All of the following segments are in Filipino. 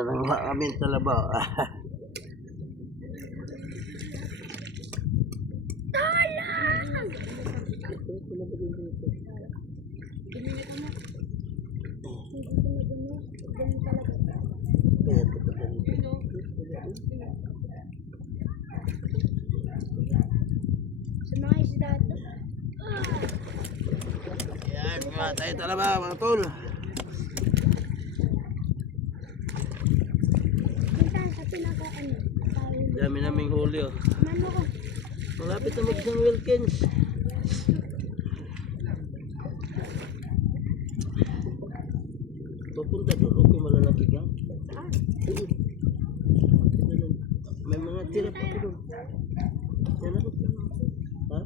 Sanang maamin talaba. Sa mga isda ito. Yan, mga tayo talaba, mga tol. Punta sa pinaka-ano. Dami naming huli, oh. Mano ko. Malapit na mag-isang Wilkins. Pupunta doon, okay, malalaki ka. Saan? May mga tira pa doon. Yan ako. Ha?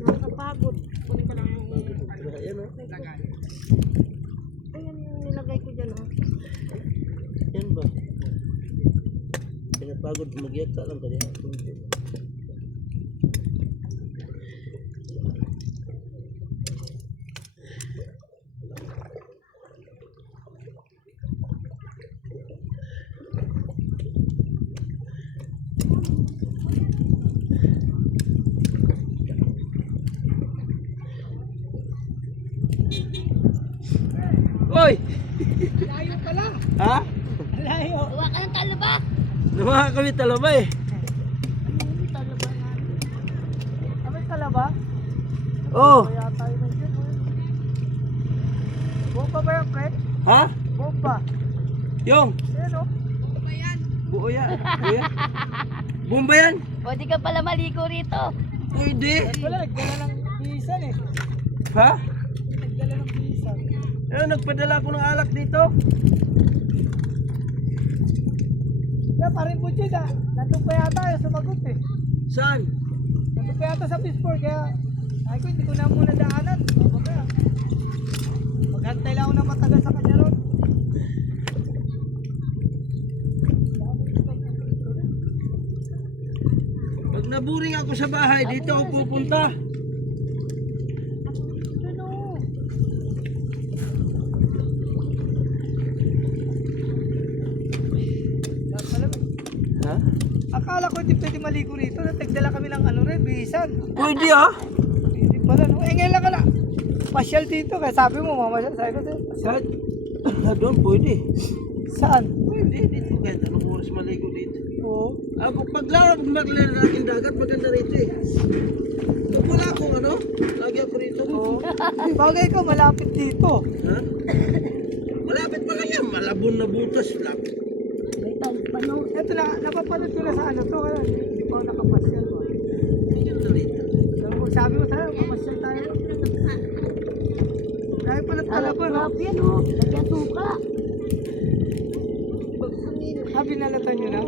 Nakakapagod. Kunin ko lang yung... Ayan, oh. Ayan yung nilagay ko dyan, oh. Yan ba? Pinapagod, mag-iyak lang kanya. Hoy! Layo pala. Ha? Layo. Gawa ka ng talaba. Lumaha kami talaba eh. Ano yung talaba na? Abay talaba. Oh! Kaya tayo na dyan. Bomba ba yan, pre? Ha? Bomba. Yung! Ayan, oh. Buo yan. Buo yan. Bumba yan? O, di ka pala maligo rito. Pwede. Wala, nagdala ng bisan eh. Ha? Nagdala ng bisan. Ayun, nagpadala ko ng alak dito. Kaya parin po dyan, nandun pa yata yung sumagot eh. Saan? Nandun pa yata sa Pittsburgh, kaya ay ko, hindi ko na muna daanan. Ako kaya. Maghantay lang ako na matagal sa kanya ron. Pag naburing ako sa bahay, dito ako pupunta. Ano? Lahat pala, Ha? akala ko hindi pwede maligo rito. Nagdala kami ng ano rin, bisan. Pwede ah. Hindi pala, no? Eh, ngayon lang ka na. Pasyal dito, kaya sabi mo, mamasyal. Sabi ko sa'yo, Saan? Doon pwede. saan? Pwede dito. Kahit anong oras maligo dito. Oo. Paglarang maglalaging dagat, maganda rito eh. Pag wala akong ano, lagi ako rito. Oo. Bagay ka, malapit dito. Ha? Malapit pa lang yan. Malabon na butas. Lapit. May talpano. Ito na, napapanood ko na sa ano to, kaya hindi pa ako nakapasyal. Maganda rito. Sabi mo tayo, mamasyal tayo. Dahil pala talaga, no? Sarap yan, oh. Lagyan suka. Sabi nalatan nyo na.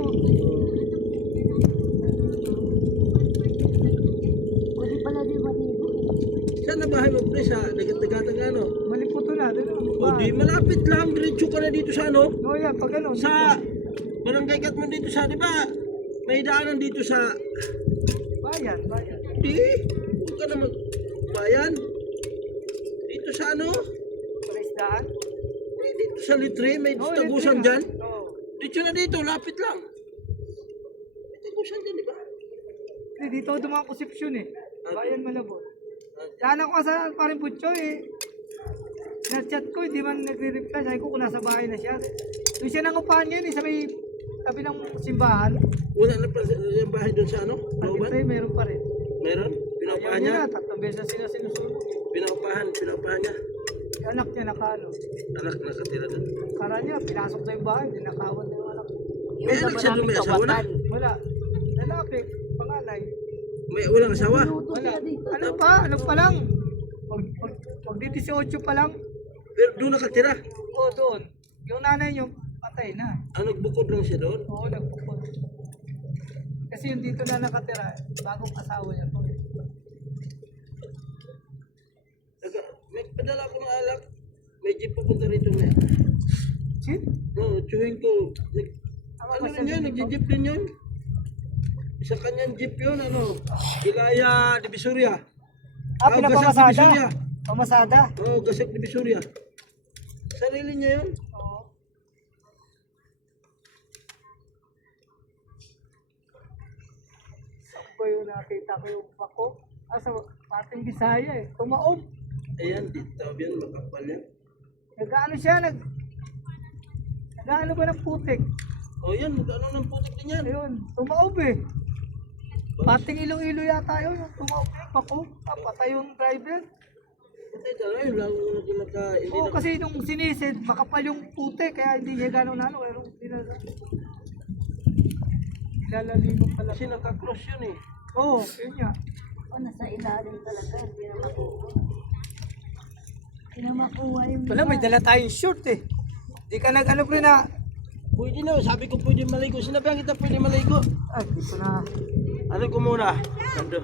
Pwede pala di maligo. Saan na bahay mo, pre? Sa dagat-dagatan ano? Maliputo na, doon ang O di, malapit lang. Diretso ka na dito sa ano? Oo yan, pag ano. Sa barangay Katman dito sa, di ba? May daanan dito sa... Bayan, bayan. Di, huwag ka na magbayan. Dito sa ano? Palaisdaan. Dito sa litre, may Oo, tagusan yun, dyan. Oo. Dito na dito, lapit lang. May tagusan dyan, di ba? Hindi, dito ako dumaan konsepsyon eh. Bayan Malabon. Yan ako sa paring Butcho eh. Na-chat ko, hindi man nagre-reply. Sabi ko kung nasa bahay na siya. Doon siya nangupahan ngayon eh, sa may tabi ng simbahan. Wala na pa yung bahay doon sa ano? Pati Lauban? tayo, meron pa rin. Meron? Ayaw Pinaupahan niya niya? na, 3 beses sila sinusunod. Pinaupahan niya. Yung anak niya nakano. Anak nakatira doon. Kara niya, pinasok sa yung bahay, dinakawan na yung anak. May anak siya doon, may asawa na? Wala. Lalaki, panganay. May walang asawa? Wala. Ano pa? Ano pa lang? Pag di 18 pa lang. Pero doon nakatira. Oo, doon. Yung nanay niyo, patay na. Nagbukod lang siya doon? Oo, nagpupot. Kasi yung dito na nakatira, bagong asawa niya to. May padala ko ng alak. May jeep pupunta rito ngayon. Chip? No, tsuhin ko. Ano rin yun? Nag-jeep din yun. Isa kanyang jeep yun, ano? Ilaya, Divisoria. Ah, Gasak, pinapamasada? Divisoria. Pamasada? Oo, Gasak, Divisoria. Sarili niya yun. Oo. ko yung nakita ko yung bako. Sa pating Bisaya eh. Tumaob. Ayan, dito yan, makapal yan. Nag-ano siya, nag-ano ba ng putik? O yan, magkano ng putik din yan. Ayun, tumaob eh. Pating Iloilo yata yun, yung tumaob eh, bako. Patay yung driver. Patay talaga yun lang, hindi hindi Oo, kasi nung sinisid, makapal yung putik, kaya hindi siya gano'n nalo. Kaya nung nilalaliman pala. kasi nakakross yun eh. Oo, yun nga. O, nasa ilalim talaga. Hindi na makuha. Hindi na makuha yung Wala, may dala tayong short eh. Di ka nag-ano pre na, Pwede na, sabi ko pwede maligo. Sinabihan kita pwede maligo. ay, di ko na. Ano ko muna? Nando.